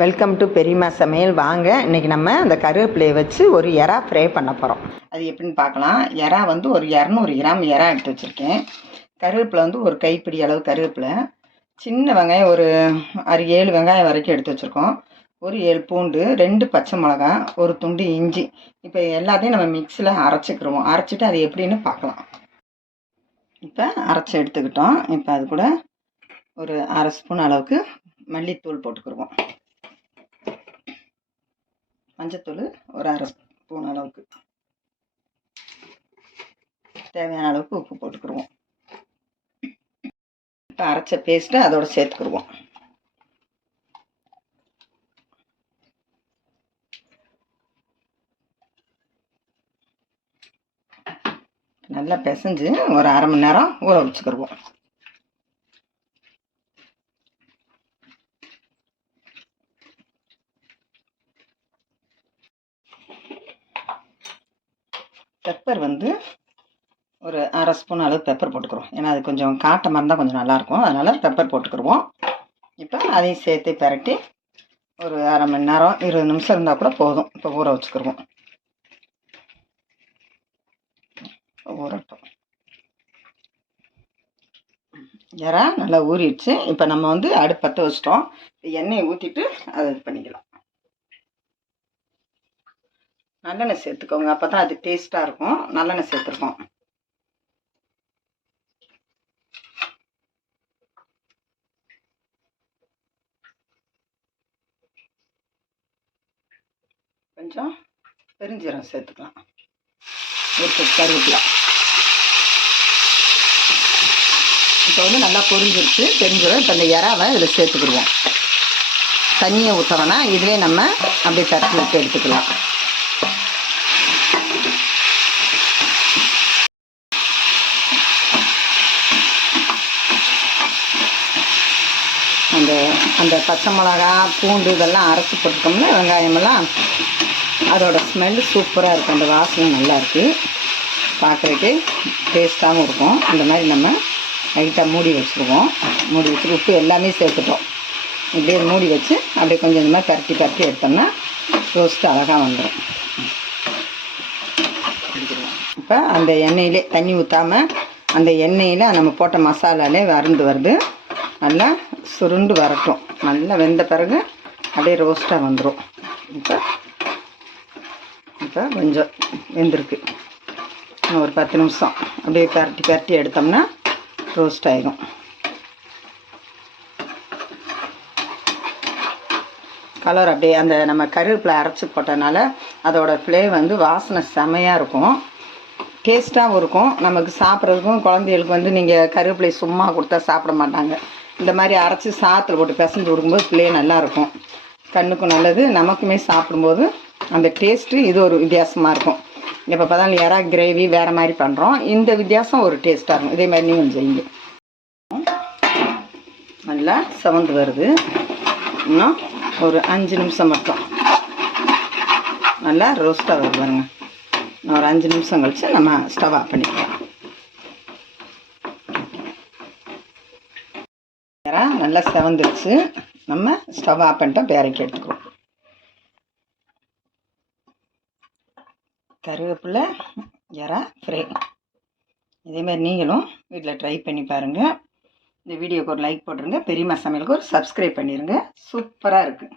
Welcome to பெரியம்மா சமையல். வாங்க இன்றைக்கி நம்ம அந்த கருவேப்பிலையை வச்சு ஒரு எறா ஃப்ரை பண்ண போகிறோம். அது எப்படின்னு பார்க்கலாம். எறா வந்து ஒரு 200 கிராம் எறா எடுத்து வச்சுருக்கேன். கருவேப்பிலை வந்து ஒரு கைப்பிடி அளவு கருவேப்பிலை, சின்ன வெங்காயம் ஒரு 6-7 வெங்காயம் வரைக்கும் எடுத்து வச்சுருக்கோம், ஒரு 7 பூண்டு, 2 பச்சை மிளகா, ஒரு துண்டு இஞ்சி. இப்போ எல்லாத்தையும் நம்ம மிக்ஸியில் அரைச்சிக்கிடுவோம். அரைச்சிட்டு அது எப்படின்னு பார்க்கலாம். இப்போ அரைச்சி எடுத்துக்கிட்டோம். இப்போ அது கூட ஒரு 1/2 ஸ்பூன் அளவுக்கு மல்லித்தூள் போட்டுக்கிடுவோம். மஞ்சத்தூள் ஒரு 1/2 ஸ்பூன் அளவுக்கு, தேவையான அளவுக்கு உப்பு போட்டுக்கிடுவோம். இப்போ அரைச்ச பேஸ்ட்டை அதோட சேர்த்துக்கிடுவோம். நல்லா பிசைஞ்சு ஒரு 1/2 மணி நேரம் ஊற வச்சுக்கிடுவோம். பெப்பர் வந்து ஒரு 1/2 ஸ்பூன் அளவு பெப்பர் போட்டுக்கிறோம். ஏன்னா அது கொஞ்சம் காட்டமாக இருந்தால் கொஞ்சம் நல்லாயிருக்கும், அதனால் பெப்பர் போட்டுக்கிடுவோம். இப்போ அதையும் சேர்த்து பரட்டி ஒரு 1/2 மணி நேரம் 20 நிமிஷம் இருந்தால் கூட போதும். இப்போ ஊற வச்சுக்கிடுவோம். ஊறட்டும். எறா நல்லா ஊறிடுச்சு. இப்போ நம்ம வந்து அடுப்பு பற்ற வச்சிட்டோம். எண்ணெயை ஊற்றிட்டு அதை இது பண்ணிக்கலாம். நல்லெண்ணெய் சேர்த்துக்கோங்க, அப்போ தான் அது டேஸ்ட்டாக இருக்கும். நல்லெண்ணெய் சேர்த்துருக்கோம். கொஞ்சம் பெருஞ்சீரகம் சேர்த்துக்கலாம், ஒரு கருவேப்பிலை. இப்போ வந்து நல்லா பொரிஞ்சிருச்சு பெருஞ்சீரகம். இப்போ இந்த எறாவை இதில் சேர்த்துக்கிடுவோம். தண்ணியை ஊற்றோன்னா இதுவே நம்ம அப்படியே தட்டி விட்டு எடுத்துக்கலாம். அந்த பச்சை மிளகா, பூண்டு இதெல்லாம் அரைச்சி போட்டுட்டோம்னா வெங்காயமெல்லாம் அதோட ஸ்மெல்லு சூப்பராக இருக்கும். அந்த வாசனை நல்லாயிருக்கு, பார்க்குறதுக்கே டேஸ்ட்டாகவும் இருக்கும். இந்த மாதிரி நம்ம லைட்டாக மூடி வச்சுருவோம். மூடி வச்சுட்டு உப்பு எல்லாமே சேர்த்துட்டோம். இப்படியே மூடி வச்சு அப்படியே கொஞ்சம் இந்த மாதிரி பரட்டி எடுத்தோம்னா ரோஸ்ட்டு அழகாக வந்துடும். இப்போ அந்த எண்ணெயிலே தண்ணி ஊற்றாமல் அந்த எண்ணெயில் நம்ம போட்ட மசாலாலே வறண்டு வருது. நல்லா சுருண்டு வரட்டும். நல்லா வெந்த பிறகு அப்படியே ரோஸ்ட்டாக வந்துடும். இப்போ கொஞ்சம் வெந்திருக்கு. ஒரு 10 நிமிஷம் அப்படியே பரட்டி எடுத்தோம்னா ரோஸ்ட் ஆகிடும். கலர் அப்படியே அந்த நம்ம கருவேப்பிலை அரைச்சி போட்டனால அதோட ஃப்ளேவர் வந்து வாசனை செமையாக இருக்கும், டேஸ்ட்டாகவும் இருக்கும். நமக்கு சாப்பிட்றதுக்கும் குழந்தைகளுக்கு வந்து நீங்கள் கருவேப்பிலை சும்மா கொடுத்தா சாப்பிட மாட்டாங்க. இந்த மாதிரி அரைச்சி சாத்தில் போட்டு பிசைஞ்சு கொடுக்கும்போது பிள்ளையே நல்லாயிருக்கும், கண்ணுக்கும் நல்லது, நமக்குமே சாப்பிடும்போது அந்த டேஸ்ட்டு இது ஒரு வித்தியாசமாக இருக்கும். இப்போ பார்த்தாலும் எறா கிரேவி வேறு மாதிரி பண்ணுறோம், இந்த வித்தியாசம் ஒரு டேஸ்ட்டாக இருக்கும். இதே மாதிரி நீங்கள் செய்யுங்க. நல்லா செவந்து வருது. இன்னும் ஒரு 5 நிமிஷம் மட்டும் நல்லா ரோஸ்ட்டாக வருது பாருங்க. ஒரு 5 நிமிஷம் கழித்து நம்ம ஸ்டவ் ஆஃப் பண்ணிக்கலாம். நல்லா செவந்துருச்சு. நம்ம ஸ்டவ் ஆஃப் பண்ணிட்டோம். பேரைக்கு எடுத்துக்கிறோம். கருவேப்பிலை எறா ஃப்ரை இதேமாதிரி நீங்களும் வீட்டில் ட்ரை பண்ணி பாருங்கள். இந்த வீடியோக்கு ஒரு லைக் போட்டுருங்க. பெரியம்மா சமையலுக்கு ஒரு சப்ஸ்கிரைப் பண்ணிடுங்க. சூப்பராக இருக்குது.